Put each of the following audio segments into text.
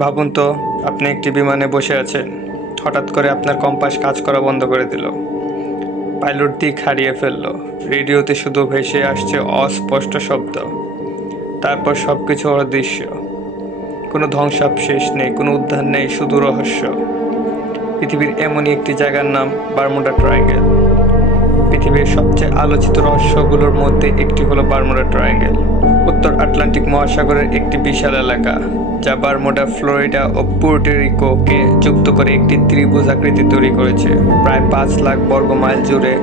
ভাবুন তো, আপনি একটি বিমানে বসে আছেন। হঠাৎ করে আপনার কম্পাস কাজ করা বন্ধ করে দিল। পাইলট দিক হারিয়ে ফেলল। রেডিওতে শুধু ভেসে আসছে অস্পষ্ট শব্দ। তারপর সব কিছু অদৃশ্য। কোনো ধ্বংসাবশেষ নেই, কোনো উদ্ধার নেই, শুধু রহস্য। পৃথিবীর এমনই একটি জায়গার নাম বারমুডা ট্রায়াঙ্গেল। পৃথিবীর সবচেয়ে আলোচিত রহস্যগুলোর মধ্যে একটি হলো বারমুডা ট্রায়াঙ্গেল। উত্তর আটলান্টিক মহাসাগরের একটি বিশাল এলাকা, যা বারমুডা, ফ্লোরিডা ও পুর্টোরিকোকে যুক্ত করে একটি ত্রিভুজ আকৃতি তৈরি করেছে। প্রায় 5 লাখ বর্গ মাইল জুড়ে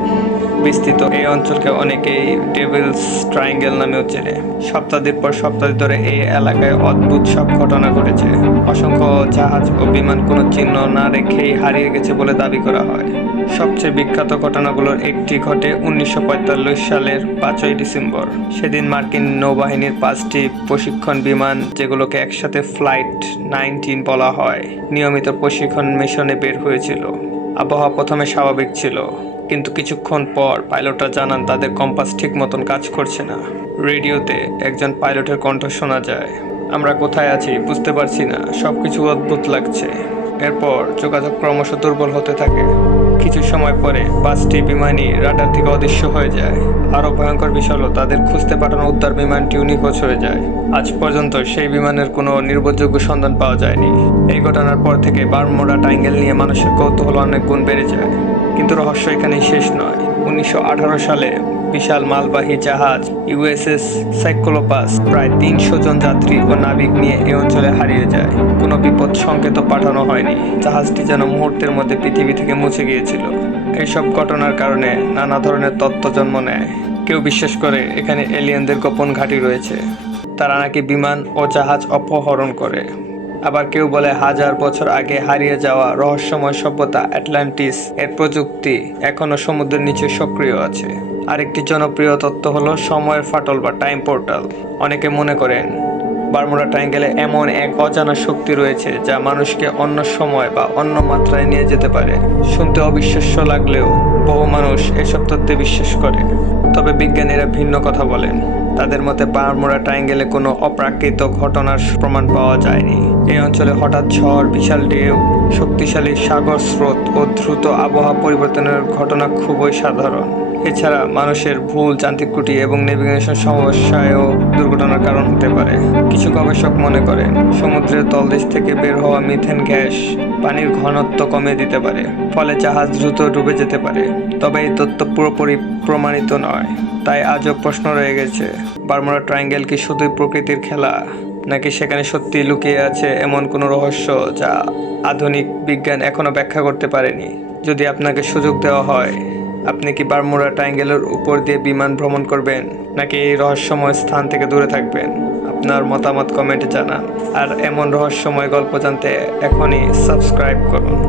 বিস্তৃত এই অঞ্চলকে অনেকেই ডেভিলস ট্রায়াঙ্গেল নামেও চেনে। শতাব্দীর পর শতাব্দী ধরে এই এলাকায় অদ্ভুত সব ঘটনা ঘটেছে। অসংখ্য জাহাজ ও বিমান কোনো চিহ্ন না রেখেই হারিয়ে গেছে বলে দাবি করা হয়। সবচেয়ে বিখ্যাত ঘটনাগুলোর একটি ঘটে 1945 সালের 5ই ডিসেম্বর। সেদিন মার্কিন নৌবাহিনীর 5টি প্রশিক্ষণ বিমান, যেগুলোকে একসাথে ফ্লাইট 19 বলা হয়, নিয়মিত প্রশিক্ষণ মিশনে বের হয়েছিল। আবহাওয়া প্রথমে স্বাভাবিক ছিল, কিন্তু কিছুক্ষণ পর পাইলটরা জানান তাদের কম্পাস ঠিক মতন কাজ করছে না। রেডিওতে একজন পাইলটের কণ্ঠ শোনা যায়, আমরা কোথায় আছি বুঝতে পারছি না, সবকিছু অদ্ভুত লাগছে। এরপর যোগাযোগ ক্রমশ দুর্বল হতে থাকে। কিছু সময় পরে 5টি বিমানই রাডার থেকে অদৃশ্য হয়ে যায়। আরও ভয়ঙ্কর বিষয় হলো, তাদের খুঁজতে পাঠানো উদ্ধার বিমানটিও নিখোঁজ হয়ে যায়। আজ পর্যন্ত সেই বিমানের কোনো নির্ভরযোগ্য সন্ধান পাওয়া যায়নি। এই ঘটনার পর থেকে বারমুডা ট্রায়াঙ্গেল নিয়ে মানুষের কৌতূহল অনেক গুণ বেড়ে যায়। কিন্তু রহস্য এখানেই শেষ নয়। 1918 সালে বিশাল মালবাহী জাহাজ ইউএসএস সাইক্লোপাস প্রায় 300 জন যাত্রী ও নাবিক নিয়ে এই অঞ্চলে হারিয়ে যায়। কোনো বিপদ সংকেত পাঠানো হয়নি। জাহাজটি যেন মুহূর্তের মধ্যে পৃথিবী থেকে মুছে গিয়েছিল। এইসব ঘটনার কারণে নানা ধরনের তত্ত্ব জন্ম নেয়। কেউ বিশ্বাস করে এখানে এলিয়েনদের গোপন ঘাঁটি রয়েছে, তারা নাকি বিমান ও জাহাজ অপহরণ করে। আবার কেউ বলে 1000 বছর আগে হারিয়ে যাওয়া রহস্যময় সভ্যতা অ্যাটলান্টিস এর প্রযুক্তি এখনও সমুদ্রের নিচে সক্রিয় আছে। আরেকটি জনপ্রিয় তত্ত্ব হলো সময়ের ফাটল বা টাইম পোর্টাল। অনেকে মনে করেন বারমুডা ট্রায়াঙ্গেলে এমন এক অজানা শক্তি রয়েছে যা মানুষকে অন্য সময় বা অন্য মাত্রায় নিয়ে যেতে পারে। শুনতে অবিশ্বাস্য লাগলেও বহু মানুষ এসব তত্ত্বে বিশ্বাস করে। তবে বিজ্ঞানীরা ভিন্ন কথা বলেন। তাদের মতে বারমুডা ট্রায়াঙ্গেলে কোনো অপ্রাকৃত ঘটনার প্রমাণ পাওয়া যায়নি। এই অঞ্চলে হঠাৎ ঝড়, বিশাল ঢেউ, শক্তিশালী সাগর স্রোত ও দ্রুত আবহাওয়া পরিবর্তনের ঘটনা খুবই সাধারণ। এছাড়া মানুষের ভুল, যান্ত্রিক ত্রুটি এবং নেভিগেশন সমস্যায়ও দুর্ঘটনার কারণ হতে পারে। কিছু গবেষক মনে করেন সমুদ্রের তলদেশ থেকে বের হওয়া মিথেন গ্যাস পানির ঘনত্ব কমিয়ে দিতে পারে, ফলে জাহাজ দ্রুত ডুবে যেতে পারে। তবে এই তথ্য পুরোপুরি প্রমাণিত নয়। তাই আজও প্রশ্ন রয়ে গেছে, বারমুডা ট্রায়াঙ্গেল কি শুধুই প্রকৃতির খেলা, নাকি সেখানে সত্যি লুকিয়ে আছে এমন কোনো রহস্য যা আধুনিক বিজ্ঞান এখনও ব্যাখ্যা করতে পারেনি। যদি আপনাকে সুযোগ দেওয়া হয়, আপনি কি বারমুডা ট্রায়াঙ্গেলের উপর দিয়ে বিমান ভ্রমণ করবেন, নাকি এই রহস্যময় স্থান থেকে দূরে থাকবেন? আপনার মতামত কমেন্টে জানান। আর এমন রহস্যময় গল্প জানতে এখনই সাবস্ক্রাইব করুন।